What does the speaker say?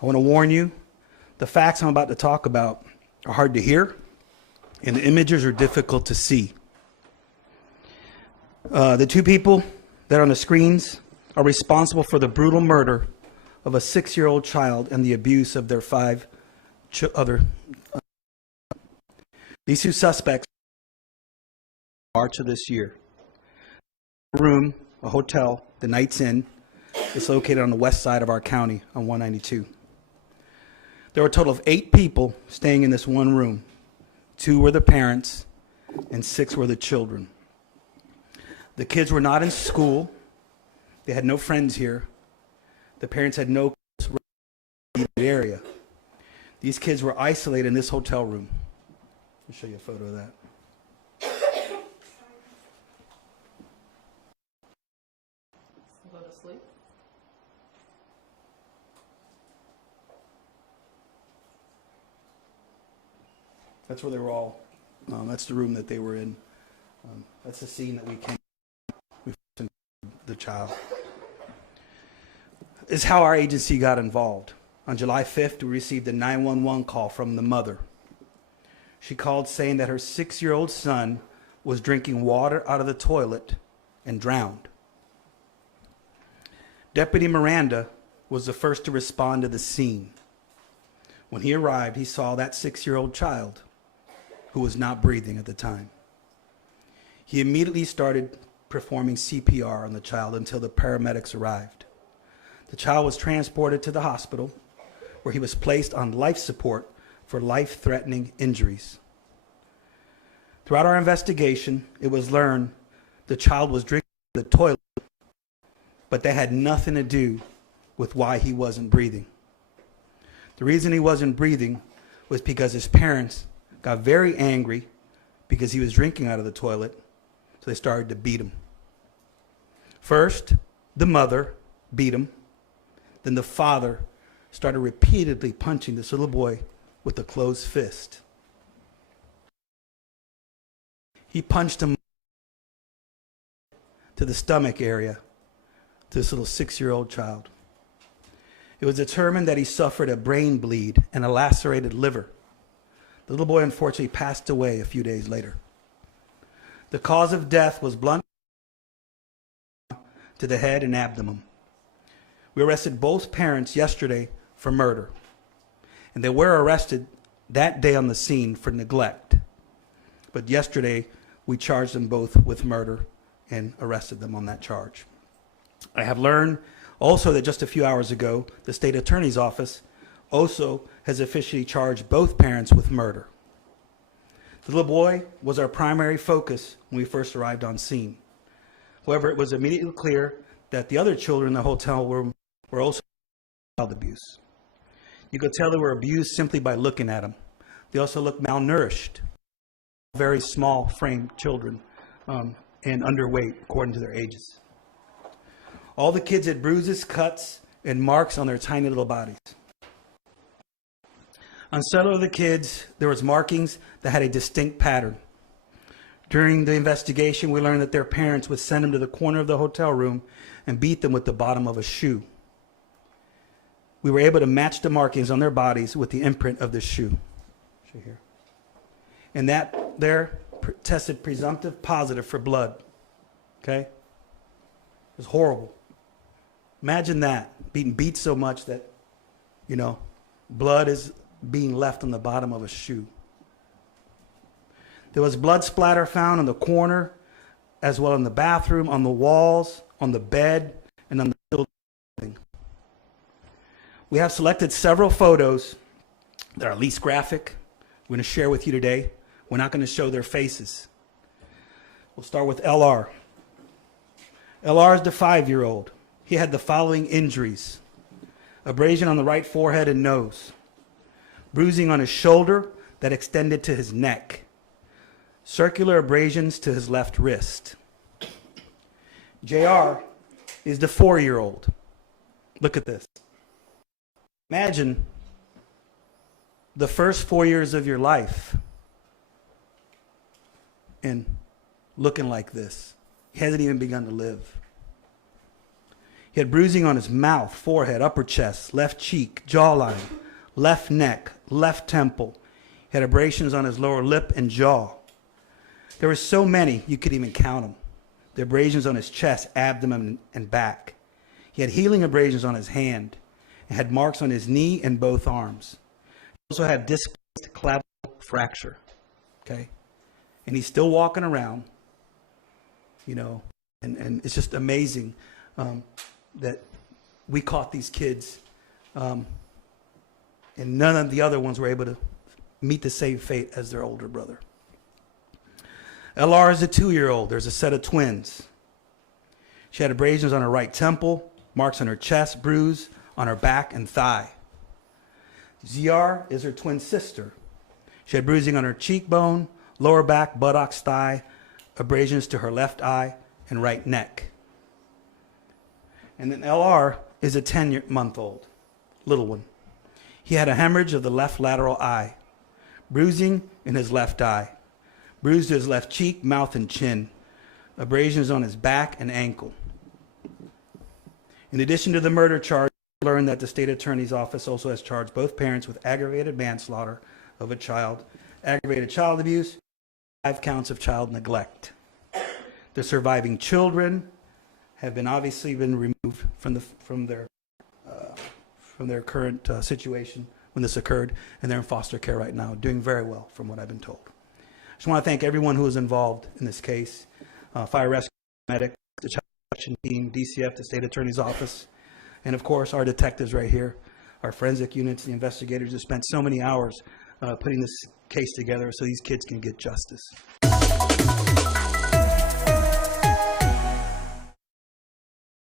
I want to warn you, the facts I'm about to talk about are hard to hear, and the images are difficult to see. The two people that are on the screens are responsible for the brutal murder of a 6-year-old child and the abuse of their 5 other. These two suspects, March of this year. Room, a hotel, the Knights Inn, is located on the west side of our county on 192. There were a total of 8 people staying in this one room. 2 were the parents, and 6 were the children. The kids were not in school. They had no friends here. The parents had no area. These kids were isolated in this hotel room. I'll show you a photo of that. Go to sleep. That's where they were all. That's the room that they were in. That's the scene that we found the child. Is how our agency got involved. On July 5th, we received a 911 call from the mother. She called saying that her 6-year-old son was drinking water out of the toilet and drowned. Deputy Miranda was the first to respond to the scene. When he arrived, he saw that 6-year-old child who was not breathing at the time. He immediately started performing CPR on the child until the paramedics arrived. The child was transported to the hospital where he was placed on life support for life-threatening injuries. Throughout our investigation, it was learned the child was drinking the toilet, but that had nothing to do with why he wasn't breathing. The reason he wasn't breathing was because his parents got very angry because he was drinking out of the toilet, so they started to beat him. First, the mother beat him. Then the father started repeatedly punching this little boy with a closed fist. He punched him to the stomach area, to this little 6-year-old child. It was determined that he suffered a brain bleed and a lacerated liver. The little boy unfortunately passed away a few days later. The cause of death was blunt to the head and abdomen. We arrested both parents yesterday for murder, and they were arrested that day on the scene for neglect. But yesterday, we charged them both with murder and arrested them on that charge. I have learned also that just a few hours ago, the state attorney's office also has officially charged both parents with murder. The little boy was our primary focus when we first arrived on scene. However, it was immediately clear that the other children in the hotel room were also child abuse. You could tell they were abused simply by looking at them. They also looked malnourished, very small framed children, and underweight according to their ages. All the kids had bruises, cuts, and marks on their tiny little bodies. On several of the kids, there was markings that had a distinct pattern. During the investigation, we learned that their parents would send them to the corner of the hotel room and beat them with the bottom of a shoe. We were able to match the markings on their bodies with the imprint of the shoe. Show here. And that there tested presumptive positive for blood. Okay? It was horrible. Imagine that, being beat so much that, blood is being left on the bottom of a shoe. There was blood splatter found on the corner, as well in the bathroom, on the walls, on the bed, and on the building. We have selected several photos that are least graphic. We're going to share with you today. We're not going to show their faces. We'll start with LR. LR is the 5-year-old. He had the following injuries: abrasion on the right forehead and nose, bruising on his shoulder that extended to his neck, circular abrasions to his left wrist. JR is the 4-year-old. Look at this. Imagine the first 4 years of your life and looking like this. He hasn't even begun to live. He had bruising on his mouth, forehead, upper chest, left cheek, jawline, left neck, left temple. He had abrasions on his lower lip and jaw. There were so many, you could even count them. The abrasions on his chest, abdomen, and back. He had healing abrasions on his hand and had marks on his knee and both arms. He also had displaced clavicle fracture. Okay? And he's still walking around, you know, and it's just amazing that we caught these kids, and none of the other ones were able to meet the same fate as their older brother. LR is a 2-year-old. There's a set of twins. She had abrasions on her right temple, marks on her chest, bruise on her back and thigh. ZR is her twin sister. She had bruising on her cheekbone, lower back, buttocks, thigh, abrasions to her left eye and right neck. And then LR is a 10-month-old, little one. He had a hemorrhage of the left lateral eye, bruising in his left eye, bruised to his left cheek, mouth, and chin, abrasions on his back and ankle. In addition to the murder charge, we learned that the state attorney's office also has charged both parents with aggravated manslaughter of a child, aggravated child abuse, 5 counts of child neglect. The surviving children have been obviously removed from their current situation when this occurred, and they're in foster care right now, doing very well from what I've been told. I just want to thank everyone who was involved in this case, fire rescue medic, the child protection team, DCF, the state attorney's office, and of course our detectives right here, our forensic units, the investigators who spent so many hours putting this case together so these kids can get justice.